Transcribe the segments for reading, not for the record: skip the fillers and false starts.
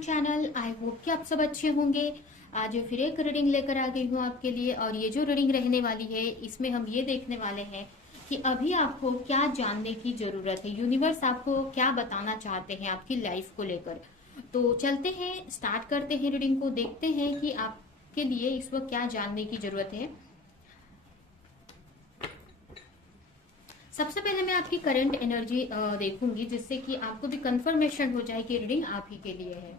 Channel. I hope कि आप सब अच्छे होंगे। आज फिर एक रीडिंग लेकर आ गई हूँ आपके लिए, और ये जो रीडिंग रहने वाली है इसमें हम ये देखने वाले हैं कि अभी आपको क्या जानने की जरूरत है, यूनिवर्स आपको क्या बताना चाहते हैं आपकी लाइफ को लेकर। तो चलते हैं, स्टार्ट करते हैं रीडिंग को, देखते हैं कि आपके लिए इस वक्त क्या जानने की जरूरत है। सबसे पहले मैं आपकी करंट एनर्जी देखूंगी, जिससे कि आपको भी कंफर्मेशन हो जाए कि रीडिंग आप ही के लिए है।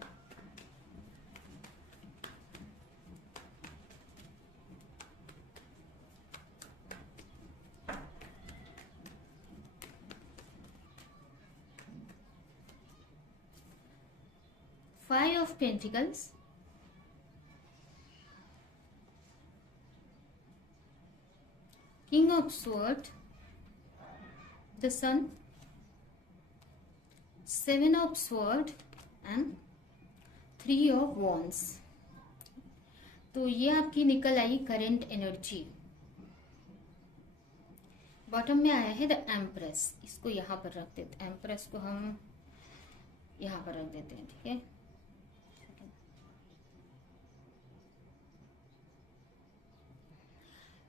Five of Pentacles, King of Swords, the Sun, Seven of Swords and Three of Wands। तो ये आपकी निकल आई करंट एनर्जी। बॉटम में आया है द एम्प्रेस। इसको यहाँ पर रख देते, एम्प्रेस को हम यहाँ पर रख देते हैं, ठीक है।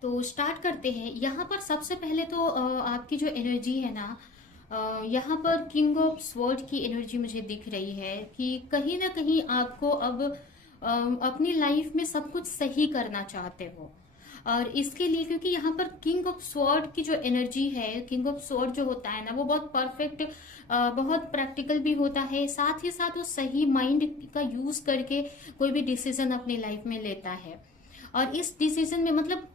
तो स्टार्ट करते हैं। यहाँ पर सबसे पहले तो आपकी जो एनर्जी है ना, यहाँ पर किंग ऑफ स्वॉर्ड की एनर्जी मुझे दिख रही है कि कहीं ना कहीं आपको अब अपनी लाइफ में सब कुछ सही करना चाहते हो। और इसके लिए, क्योंकि यहाँ पर किंग ऑफ स्वॉर्ड की जो एनर्जी है, किंग ऑफ स्वॉर्ड जो होता है ना, वो बहुत परफेक्ट, बहुत प्रैक्टिकल भी होता है, साथ ही साथ वो सही माइंड का यूज करके कोई भी डिसीजन अपनी लाइफ में लेता है। और इस डिसीजन में मतलब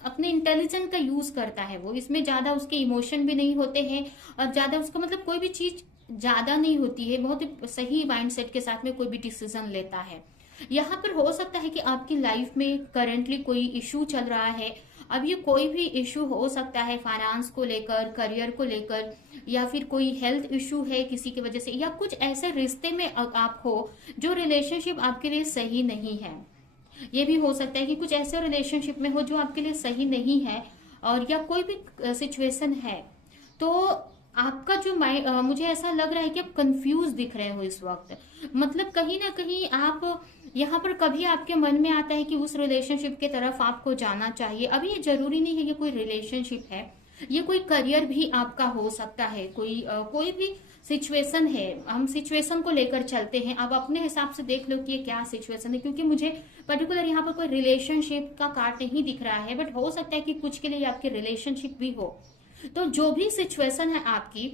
अपने इंटेलिजेंस का यूज करता है वो, इसमें ज्यादा उसके इमोशन भी नहीं होते हैं और ज्यादा उसका मतलब कोई भी चीज ज्यादा नहीं होती है, बहुत ही सही माइंडसेट के साथ में कोई भी डिसीजन लेता है। यहाँ पर हो सकता है कि आपकी लाइफ में करंटली कोई इशू चल रहा है। अब ये कोई भी इशू हो सकता है, फाइनेंस को लेकर, करियर को लेकर, या फिर कोई हेल्थ इशू है किसी की वजह से, या कुछ ऐसे रिश्ते में आप हो जो रिलेशनशिप आपके लिए सही नहीं है। ये भी हो सकता है कि कुछ ऐसे रिलेशनशिप में हो जो आपके लिए सही नहीं है, और या कोई भी सिचुएशन है। तो आपका जो माइंड, मुझे ऐसा लग रहा है कि आप कंफ्यूज दिख रहे हो इस वक्त। मतलब कहीं ना कहीं आप यहाँ पर, कभी आपके मन में आता है कि उस रिलेशनशिप की तरफ आपको जाना चाहिए। अभी ये जरूरी नहीं है कि कोई रिलेशनशिप है, ये कोई करियर भी आपका हो सकता है, कोई भी सिचुएशन है। हम सिचुएशन को लेकर चलते हैं, अब अपने हिसाब से देख लो कि ये क्या सिचुएशन है, क्योंकि मुझे पर्टिकुलर यहाँ पर कोई रिलेशनशिप का कार्ड नहीं दिख रहा है, बट हो सकता है कि कुछ के लिए आपकी रिलेशनशिप भी हो। तो जो भी सिचुएशन है आपकी,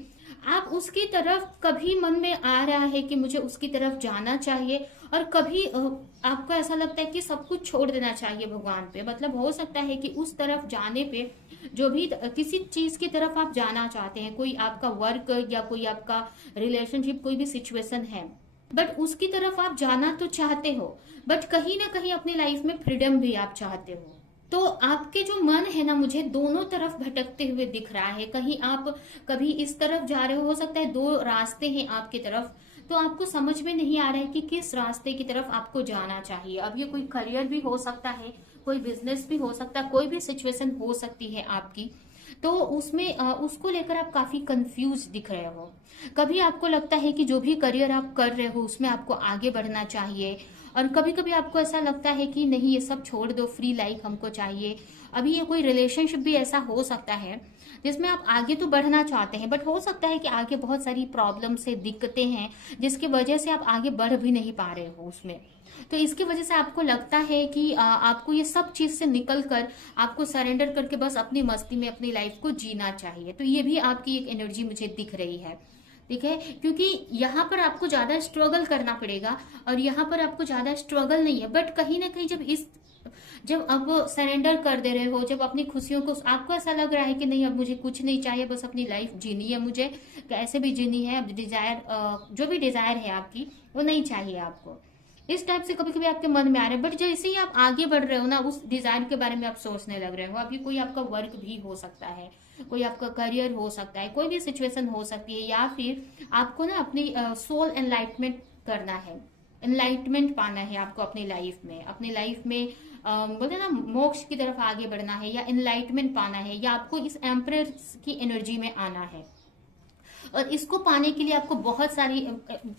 आप उसकी तरफ कभी मन में आ रहा है कि मुझे उसकी तरफ जाना चाहिए, और कभी आपको ऐसा लगता है कि सब कुछ छोड़ देना चाहिए भगवान पे। मतलब हो सकता है कि उस तरफ जाने पे, जो भी किसी चीज की तरफ आप जाना चाहते हैं, कोई आपका वर्क या कोई आपका रिलेशनशिप, कोई भी सिचुएशन है, बट उसकी तरफ आप जाना तो चाहते हो, बट कहीं ना कहीं अपनी लाइफ में फ्रीडम भी आप चाहते हो। तो आपके जो मन है ना, मुझे दोनों तरफ भटकते हुए दिख रहा है। कहीं आप कभी इस तरफ जा रहे हो सकता है, दो रास्ते हैं आपकी तरफ, तो आपको समझ में नहीं आ रहा है कि किस रास्ते की तरफ आपको जाना चाहिए। अब ये कोई करियर भी हो सकता है, कोई बिजनेस भी हो सकता है, कोई भी सिचुएशन हो सकती है आपकी। तो उसमें उसको लेकर आप काफी कंफ्यूज दिख रहे हो। कभी आपको लगता है कि जो भी करियर आप कर रहे हो उसमें आपको आगे बढ़ना चाहिए, और कभी कभी आपको ऐसा लगता है कि नहीं, ये सब छोड़ दो, फ्री लाइफ हमको चाहिए। अभी ये कोई रिलेशनशिप भी ऐसा हो सकता है जिसमें आप आगे तो बढ़ना चाहते हैं, बट हो सकता है कि आगे बहुत सारी प्रॉब्लम से दिक्कतें हैं, जिसकी वजह से आप आगे बढ़ भी नहीं पा रहे हो उसमें। तो इसकी वजह से आपको लगता है कि आपको ये सब चीज से निकल कर, आपको सरेंडर करके बस अपनी मस्ती में अपनी लाइफ को जीना चाहिए। तो ये भी आपकी एक एनर्जी मुझे दिख रही है, ठीक है। क्योंकि यहाँ पर आपको ज्यादा स्ट्रगल करना पड़ेगा, और यहाँ पर आपको ज्यादा स्ट्रगल नहीं है, बट कहीं ना कहीं जब अब सरेंडर कर दे रहे हो, जब अपनी खुशियों को, आपको ऐसा लग रहा है कि नहीं, अब मुझे कुछ नहीं चाहिए, बस अपनी लाइफ जीनी है, मुझे कैसे भी जीनी है। अब डिजायर, जो भी डिजायर है आपकी, वो नहीं चाहिए आपको। इस टाइप से कभी कभी आपके मन में आ रहा है, बट जैसे ही आप आगे बढ़ रहे हो ना, उस डिजायर के बारे में आप सोचने लग रहे हो। अभी कोई आपका वर्क भी हो सकता है, कोई आपका करियर हो सकता है, कोई भी सिचुएशन हो सकती है, या फिर आपको ना अपनी सोल एनलाइटमेंट करना है, एनलाइटमेंट पाना है आपको अपनी लाइफ में बोलते ना, मोक्ष की तरफ आगे बढ़ना है, या एनलाइटमेंट पाना है, या आपको इस एम्परर की एनर्जी में आना है। और इसको पाने के लिए आपको बहुत सारी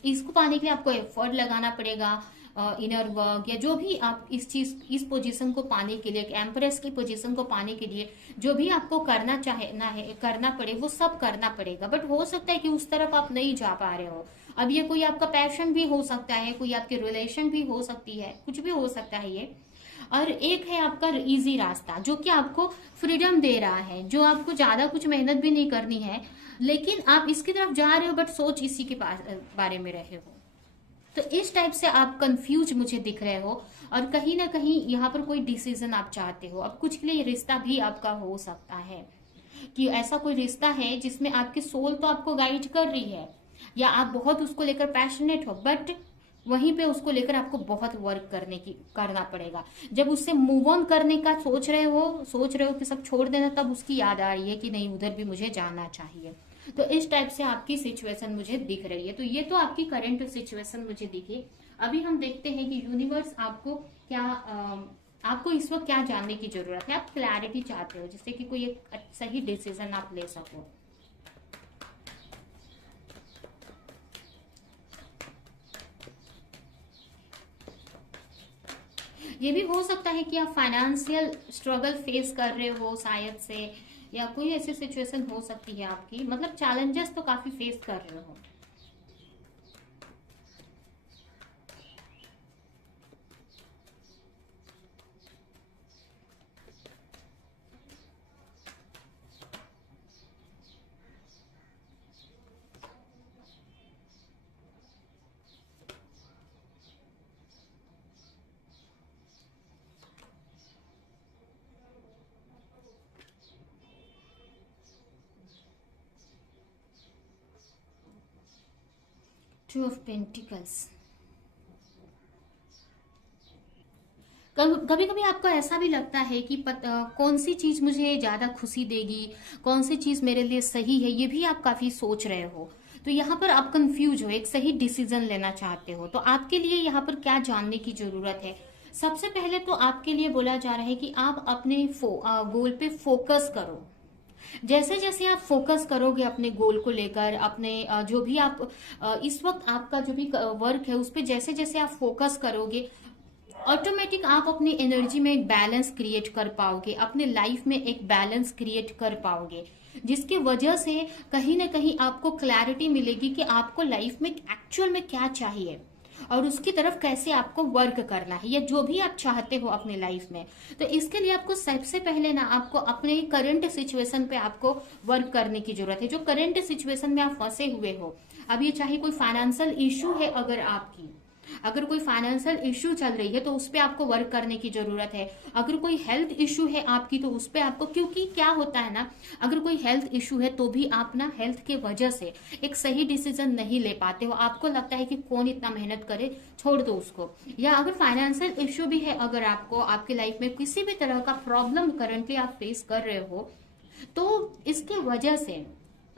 इसको पाने के लिए आपको एफर्ट लगाना पड़ेगा, इनर वर्क या जो भी आप इस पोजीशन को पाने के लिए, एक एम्प्रेस की पोजीशन को पाने के लिए जो भी आपको करना चाहे ना है करना पड़े, वो सब करना पड़ेगा। बट हो सकता है कि उस तरफ आप नहीं जा पा रहे हो। अब ये कोई आपका पैशन भी हो सकता है, कोई आपकी रिलेशन भी हो सकती है, कुछ भी हो सकता है ये। और एक है आपका इजी रास्ता जो कि आपको फ्रीडम दे रहा है, जो आपको ज्यादा कुछ मेहनत भी नहीं करनी है, लेकिन आप इसकी तरफ जा रहे हो बट सोच इसी के पास बारे में रहे हो। तो इस टाइप से आप कंफ्यूज मुझे दिख रहे हो, और कहीं ना कहीं यहाँ पर कोई डिसीजन आप चाहते हो। अब कुछ के लिए रिश्ता भी आपका हो सकता है कि ऐसा कोई रिश्ता है जिसमें आपकी सोल तो आपको गाइड कर रही है, या आप बहुत उसको लेकर पैशनेट हो, बट वहीं पे उसको लेकर आपको बहुत वर्क करना पड़ेगा। जब उससे मूव ऑन करने का सोच रहे हो कि सब छोड़ देना, तब उसकी याद आ रही है कि नहीं, उधर भी मुझे जाना चाहिए। तो इस टाइप से आपकी सिचुएशन मुझे दिख रही है। तो ये तो आपकी करंट सिचुएशन मुझे दिखी। अभी हम देखते हैं कि यूनिवर्स आपको आपको इस वक्त क्या जानने की जरूरत है। आप क्लैरिटी चाहते हो जिससे कि कोई एक सही डिसीजन आप ले सको। ये भी हो सकता है कि आप फाइनेंशियल स्ट्रगल फेस कर रहे हो शायद से, या कोई ऐसी सिचुएशन हो सकती है आपकी, मतलब चैलेंजेस तो काफी फेस कर रहे हो। 2 ऑफ पेंटिकल्स। कभी कभी आपको ऐसा भी लगता है कि कौन सी चीज मुझे ज्यादा खुशी देगी, कौन सी चीज मेरे लिए सही है, ये भी आप काफी सोच रहे हो। तो यहाँ पर आप कंफ्यूज हो, एक सही डिसीजन लेना चाहते हो। तो आपके लिए यहाँ पर क्या जानने की जरूरत है? सबसे पहले तो आपके लिए बोला जा रहा है कि आप अपने गोल पे फोकस करो। जैसे जैसे आप फोकस करोगे अपने गोल को लेकर, अपने जो भी आप इस वक्त आपका जो भी वर्क है उस पर जैसे जैसे आप फोकस करोगे, ऑटोमेटिक आप अपनी एनर्जी में एक बैलेंस क्रिएट कर पाओगे, अपने लाइफ में एक बैलेंस क्रिएट कर पाओगे, जिसकी वजह से कहीं ना कहीं आपको क्लैरिटी मिलेगी कि आपको लाइफ में एक्चुअल में क्या चाहिए और उसकी तरफ कैसे आपको वर्क करना है, या जो भी आप चाहते हो अपने लाइफ में। तो इसके लिए आपको सबसे पहले ना आपको अपने करंट सिचुएशन पे आपको वर्क करने की जरूरत है। जो करंट सिचुएशन में आप फंसे हुए हो, अब ये चाहे कोई फाइनेंशियल इशू है, अगर कोई फाइनेंशियल इशू चल रही है तो उस पर आपको वर्क करने की जरूरत है। अगर कोई हेल्थ इशू है आपकी तो उस पर आपको, क्योंकि क्या होता है ना, अगर कोई हेल्थ इशू है तो भी आप ना हेल्थ के वजह से एक सही डिसीजन नहीं ले पाते हो, आपको लगता है कि कौन इतना मेहनत करे, छोड़ दो उसको। या अगर फाइनेंशियल इशू भी है, अगर आपको आपकी लाइफ में किसी भी तरह का प्रॉब्लम करंटली आप फेस कर रहे हो, तो इसके वजह से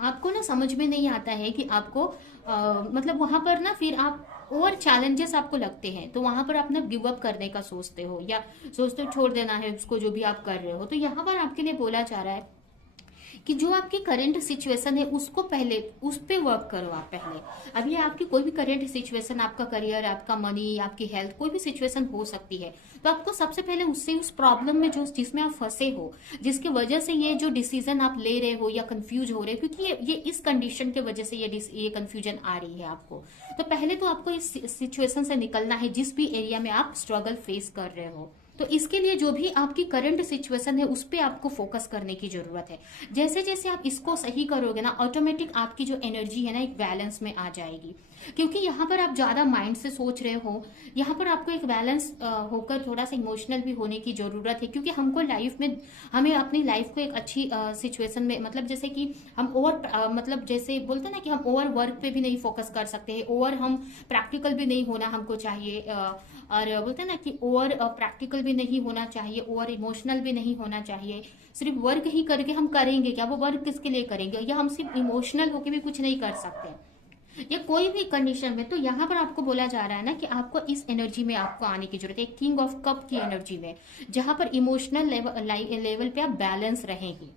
आपको ना समझ में नहीं आता है कि आपको मतलब वहां पर ना फिर आप और चैलेंजेस आपको लगते हैं, तो वहां पर आप ना गिव अप करने का सोचते हो, या सोचते हो छोड़ देना है उसको जो भी आप कर रहे हो। तो यहाँ पर आपके लिए बोला जा रहा है कि जो आपकी करंट सिचुएशन है उसको पहले उस पे वर्क करो आप पहले। अभी आपकी कोई भी करंट सिचुएशन, आपका करियर, आपका मनी, आपकी हेल्थ, कोई भी सिचुएशन हो सकती है, तो आपको सबसे पहले उससे उस प्रॉब्लम में जो जिसमें आप फंसे हो, जिसकी वजह से ये जो डिसीजन आप ले रहे हो या कंफ्यूज हो रहे हो, क्योंकि ये इस कंडीशन के वजह से ये कंफ्यूजन आ रही है आपको, तो पहले तो आपको इस सिचुएशन से निकलना है जिस भी एरिया में आप स्ट्रगल फेस कर रहे हो। तो इसके लिए जो भी आपकी करंट सिचुएशन है उस पर आपको फोकस करने की जरूरत है। जैसे जैसे आप इसको सही करोगे ना, ऑटोमेटिक आपकी जो एनर्जी है ना एक बैलेंस में आ जाएगी। क्योंकि यहाँ पर आप ज्यादा माइंड से सोच रहे हो, यहाँ पर आपको एक बैलेंस होकर थोड़ा सा इमोशनल भी होने की जरूरत है। क्योंकि हमको लाइफ में, हमें अपनी लाइफ को एक अच्छी सिचुएशन में, मतलब जैसे कि हम ओवर मतलब जैसे बोलते हैं ना कि हम ओवर वर्क पे भी नहीं फोकस कर सकते हैं, ओवर हम प्रैक्टिकल भी नहीं होना हमको चाहिए, और बोलते हैं ना कि ओवर प्रैक्टिकल भी नहीं होना चाहिए, ओवर इमोशनल भी नहीं होना चाहिए। सिर्फ वर्क ही करके हम करेंगे क्या? वो वर्क किसके लिए करेंगे? या हम सिर्फ इमोशनल होके भी कुछ नहीं कर सकते, या कोई भी कंडीशन में। तो यहाँ पर आपको बोला जा रहा है ना कि आपको इस एनर्जी में आपको आने की जरूरत है, किंग ऑफ कप की एनर्जी में, जहां पर इमोशनल लेवल पे आप बैलेंस रहेंगे।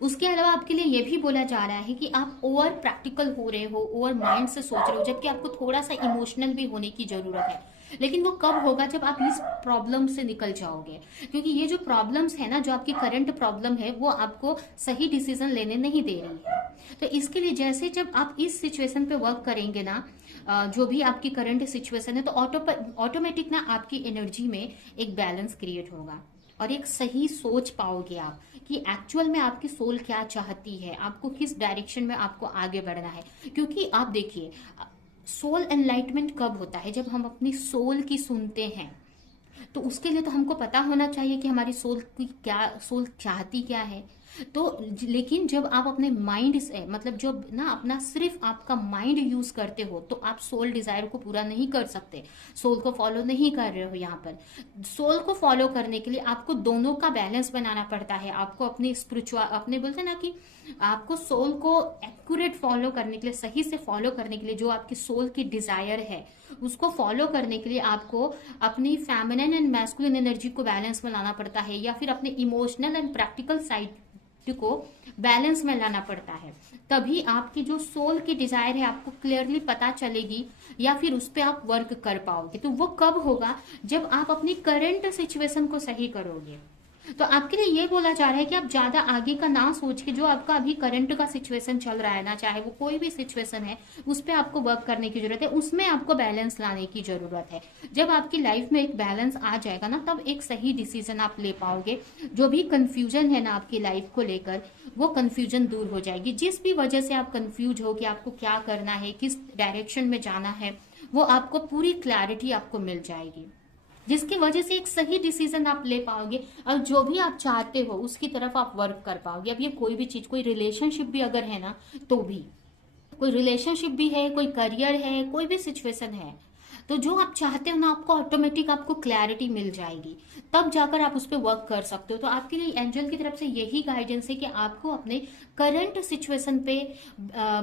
उसके अलावा आपके लिए ये भी बोला जा रहा है कि आप ओवर प्रैक्टिकल हो रहे हो, ओवर माइंड से सोच रहे हो, जबकि आपको थोड़ा सा इमोशनल भी होने की जरूरत है। लेकिन वो कब होगा, जब आप इस प्रॉब्लम से निकल जाओगे। क्योंकि ये जो प्रॉब्लम्स है ना, जो आपकी करंट प्रॉब्लम है, वो आपको सही डिसीजन लेने नहीं दे रही है। तो इसके लिए जैसे जब आप इस सिचुएशन पे वर्क करेंगे ना, जो भी आपकी करंट सिचुएशन है, तो ऑटोमेटिक ना आपकी एनर्जी में एक बैलेंस क्रिएट होगा और एक सही सोच पाओगे आप कि एक्चुअल में आपकी सोल क्या चाहती है, आपको किस डायरेक्शन में आपको आगे बढ़ना है। क्योंकि आप देखिए, सोल एनलाइटमेंट कब होता है, जब हम अपनी सोल की सुनते हैं। तो उसके लिए तो हमको पता होना चाहिए कि हमारी सोल चाहती क्या है। तो लेकिन जब आप अपने माइंड से, मतलब जब ना अपना सिर्फ आपका माइंड यूज करते हो, तो आप सोल डिजायर को पूरा नहीं कर सकते, सोल को फॉलो नहीं कर रहे हो। यहाँ पर सोल को फॉलो करने के लिए आपको दोनों का बैलेंस बनाना पड़ता है। आपको अपनी स्पिरिचुअल, अपने बोलते ना कि आपको सोल को एक्यूरेट फॉलो करने के लिए, सही से फॉलो करने के लिए, जो आपकी सोल की डिजायर है उसको फॉलो करने के लिए आपको अपनी फेमिनिन एंड मैस्कुलिन एनर्जी को बैलेंस में लाना पड़ता है, या फिर अपने इमोशनल एंड प्रैक्टिकल साइड को बैलेंस में लाना पड़ता है। तभी आपकी जो सोल की डिजायर है आपको क्लियरली पता चलेगी, या फिर उस पर आप वर्क कर पाओगे। तो वो कब होगा, जब आप अपनी करंट सिचुएशन को सही करोगे। तो आपके लिए ये बोला जा रहा है कि आप ज्यादा आगे का ना सोच के, जो आपका अभी करंट का सिचुएशन चल रहा है ना, चाहे वो कोई भी सिचुएशन है, उस पर आपको वर्क करने की जरूरत है, उसमें आपको बैलेंस लाने की जरूरत है। जब आपकी लाइफ में एक बैलेंस आ जाएगा ना, तब एक सही डिसीजन आप ले पाओगे। जो भी कंफ्यूजन है ना आपकी लाइफ को लेकर, वो कंफ्यूजन दूर हो जाएगी। जिस भी वजह से आप कंफ्यूज हो कि आपको क्या करना है, किस डायरेक्शन में जाना है, वो आपको पूरी क्लैरिटी आपको मिल जाएगी, जिसकी वजह से एक सही डिसीजन आप ले पाओगे और जो भी आप चाहते हो उसकी तरफ आप वर्क कर पाओगे। अब ये कोई भी चीज, कोई रिलेशनशिप भी अगर है ना, तो भी कोई रिलेशनशिप भी है, कोई करियर है, कोई भी सिचुएशन है, तो जो आप चाहते हो ना, आपको ऑटोमेटिक आपको क्लैरिटी मिल जाएगी, तब जाकर आप उस पर वर्क कर सकते हो। तो आपके लिए एंजल की तरफ से यही गाइडेंस है कि आपको अपने करंट सिचुएशन पे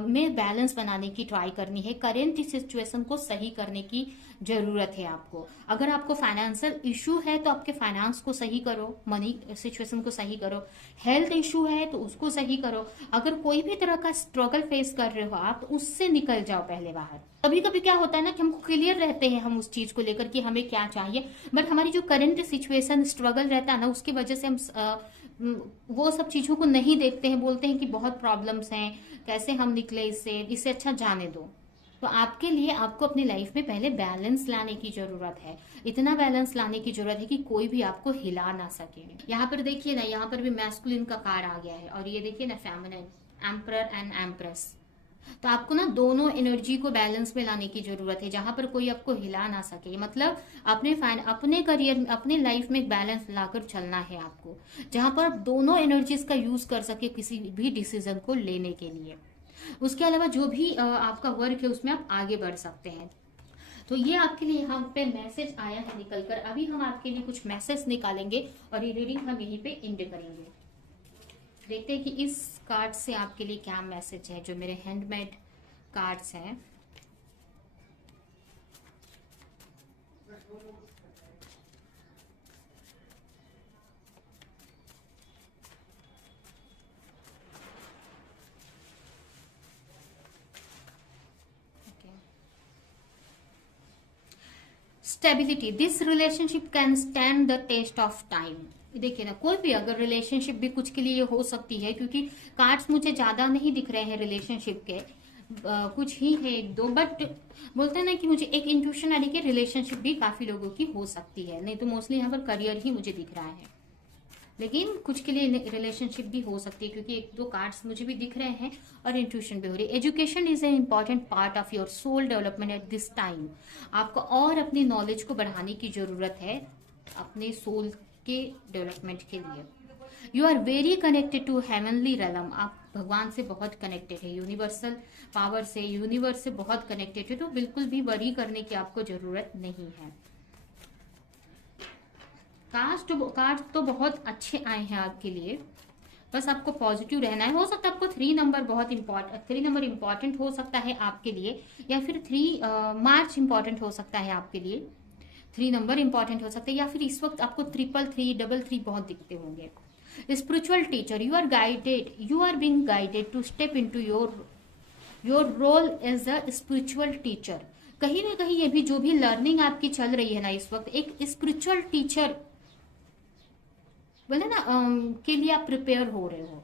में बैलेंस बनाने की ट्राई करनी है, करंट सिचुएशन को सही करने की जरूरत है आपको। अगर आपको फाइनेंशियल इशू है तो आपके फाइनेंस को सही करो, मनी सिचुएशन को सही करो। हेल्थ इशू है तो उसको सही करो। अगर कोई भी तरह का स्ट्रगल फेस कर रहे हो आप, तो उससे निकल जाओ पहले बाहर। कभी कभी क्या होता है ना कि हमको क्लियर रहते हैं हम उस चीज को लेकर कि हमें क्या चाहिए, बट हमारी जो करंट सिचुएशन स्ट्रगल रहता है ना, उसकी वजह से हम वो सब चीजों को नहीं देखते हैं, बोलते हैं कि बहुत प्रॉब्लम्स हैं, कैसे हम निकले इससे अच्छा जाने दो। तो आपके लिए आपको अपनी लाइफ में पहले बैलेंस लाने की जरूरत है। इतना बैलेंस लाने की जरूरत है कि कोई भी आपको हिला ना सके। यहाँ पर देखिए ना, यहाँ पर भी मैस्कुलिन का कार्ड आ गया है, और ये देखिए ना फेमिनिन, एम्परर एंड एम्प्रेस। तो आपको ना दोनों एनर्जी को बैलेंस में लाने की जरूरत है, जहां पर कोई आपको हिला ना सके। मतलब अपने करियर में, अपने लाइफ में एक बैलेंस लाकर चलना है आपको, जहां पर आप दोनों एनर्जीज का यूज कर सके किसी भी डिसीजन को लेने के लिए। उसके अलावा जो भी आपका वर्क है उसमें आप आगे बढ़ सकते हैं। तो ये आपके लिए यहाँ पे मैसेज आया है निकलकर। अभी हम आपके लिए कुछ मैसेज निकालेंगे और ये रीडिंग हम यहीं पे एंड करेंगे। देखते हैं कि इस कार्ड से आपके लिए क्या मैसेज है, जो मेरे हैंडमेड कार्ड्स हैं। Stability, this relationship can stand the test of time. देखिए ना, कोई भी अगर रिलेशनशिप भी कुछ के लिए हो सकती है, क्योंकि कार्ड्स मुझे ज्यादा नहीं दिख रहे हैं रिलेशनशिप के, कुछ ही है एक दो, बट बोलते हैं ना कि मुझे एक इंट्यूशन आ रही है कि रिलेशनशिप भी काफी लोगों की हो सकती है। नहीं तो मोस्टली यहाँ पर करियर ही मुझे दिख रहा है, लेकिन कुछ के लिए रिलेशनशिप भी हो सकती है, क्योंकि एक दो कार्ड्स मुझे भी दिख रहे हैं और इंट्यूशन भी हो रही है। Education is an important part of your soul development at this time. आपको और अपनी नॉलेज को बढ़ाने की जरूरत है अपने सोल के डेवलपमेंट के लिए। You are very connected to heavenly realm. आप भगवान से बहुत कनेक्टेड है, यूनिवर्सल पावर से, यूनिवर्स से बहुत कनेक्टेड है। तो बिल्कुल भी वरी करने की आपको जरूरत नहीं है। कार्ड तो बहुत अच्छे आए हैं आपके लिए, बस आपको पॉजिटिव रहना है। हो सकता है आपको 3 नंबर बहुत इंपॉर्टेंट, 3 नंबर इंपॉर्टेंट हो सकता है आपके लिए, या फिर 3 मार्च इंपॉर्टेंट हो सकता है आपके लिए। 3 नंबर इंपॉर्टेंट हो सकते हैं, या फिर इस वक्त आपको 333, 33 बहुत दिखते होंगे। Spiritual teacher, you are being guided to step into your role as a spiritual teacher. कहीं ना कहीं ये भी जो भी लर्निंग आपकी चल रही है ना इस वक्त, एक स्पिरिचुअल टीचर बोले ना के लिए आप प्रिपेयर हो रहे हो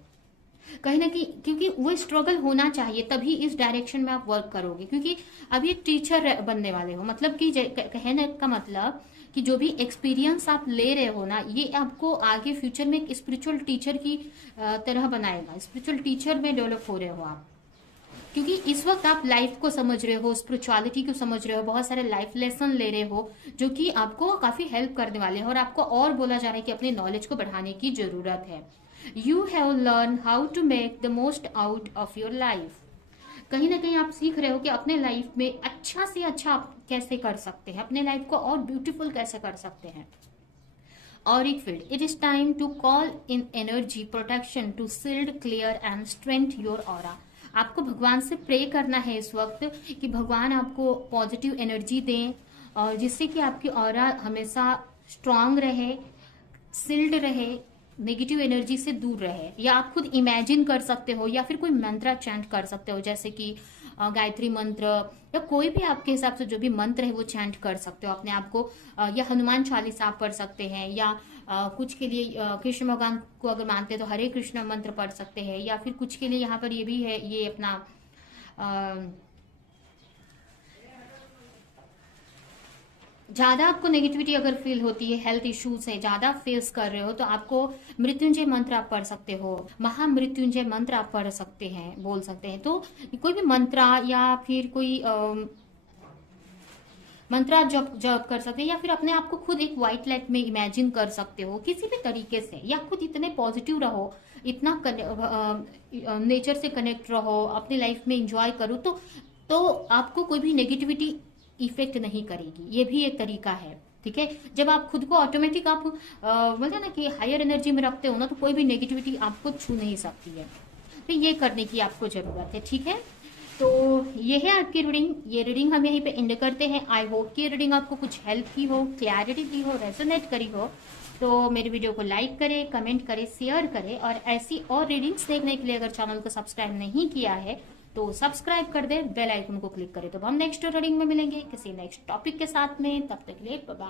कहीं ना कहीं, क्योंकि वो स्ट्रगल होना चाहिए, तभी इस डायरेक्शन में आप वर्क करोगे। क्योंकि अभी एक टीचर बनने वाले हो, मतलब कि कहने का मतलब कि जो भी एक्सपीरियंस आप ले रहे हो ना, ये आपको आगे फ्यूचर में एक स्पिरिचुअल टीचर की तरह बनाएगा। स्पिरिचुअल टीचर में डेवलप हो रहे हो आप, क्योंकि इस वक्त आप लाइफ को समझ रहे हो, स्पिरिचुअलिटी को समझ रहे हो, बहुत सारे लाइफ लेसन ले रहे हो जो कि आपको काफी हेल्प करने वाले हैं। और आपको और बोला जा रहा है कि अपने नॉलेज को बढ़ाने की जरूरत है। You have learn how to make the most out of your life. कहीं ना कहीं आप सीख रहे हो कि अपने लाइफ में अच्छा से अच्छा आप कैसे कर सकते हैं, अपने लाइफ को और ब्यूटीफुल कैसे कर सकते हैं। Auric field. It is time to call in energy protection to shield, clear and strengthen your aura. आपको भगवान से प्रे करना है इस वक्त कि भगवान आपको पॉजिटिव एनर्जी दें और जिससे कि आपकी ऑरा हमेशा स्ट्रांग रहे, सिल्ड रहे, नेगेटिव एनर्जी से दूर रहे। या आप खुद इमेजिन कर सकते हो या फिर कोई मंत्र चैंट कर सकते हो, जैसे कि गायत्री मंत्र या कोई भी आपके हिसाब से जो भी मंत्र है वो चैंट कर सकते हो अपने आप को। या हनुमान चालीसा आप पढ़ सकते हैं, या कुछ के लिए कृष्ण भगवान को अगर मानते हैं तो हरे कृष्ण मंत्र पढ़ सकते हैं। या फिर कुछ के लिए यहाँ पर ये भी है, ये अपना ज्यादा आपको नेगेटिविटी अगर फील होती है, हेल्थ इश्यूज है, ज्यादा फेस कर रहे हो, तो आपको मृत्युंजय मंत्र आप पढ़ सकते हो, महामृत्युंजय मंत्र आप पढ़ सकते हैं, बोल सकते हैं। तो कोई भी मंत्र या फिर कोई मंत्र आप जप कर सकते हैं, या फिर अपने आप को खुद एक व्हाइट लाइट में इमेजिन कर सकते हो किसी भी तरीके से। या खुद इतने पॉजिटिव रहो, इतना नेचर से कनेक्ट रहो, अपनी लाइफ में इंजॉय करो, तो आपको कोई भी नेगेटिविटी इफेक्ट नहीं करेगी। ये भी एक तरीका है, ठीक है। जब आप खुद को ऑटोमेटिक आप बोलते हैं ना कि हायर एनर्जी में रखते हो ना, तो कोई भी नेगेटिविटी आपको छू नहीं सकती है। तो ये करने की आपको जरूरत है, ठीक है। तो ये है आपकी रीडिंग। ये रीडिंग हम यहीं पे एंड करते हैं। आई होप कि रीडिंग आपको कुछ हेल्प की हो, क्लैरिटी दी हो, रेजोनेट करी हो। तो मेरी वीडियो को लाइक करें, कमेंट करें, शेयर करें। और ऐसी और रीडिंग्स देखने के लिए अगर चैनल को सब्सक्राइब नहीं किया है तो सब्सक्राइब कर दे, बेल आइकन को क्लिक करें। तो हम नेक्स्ट रीडिंग में मिलेंगे किसी नेक्स्ट टॉपिक के साथ में। तब तक के लिए बाय बाय।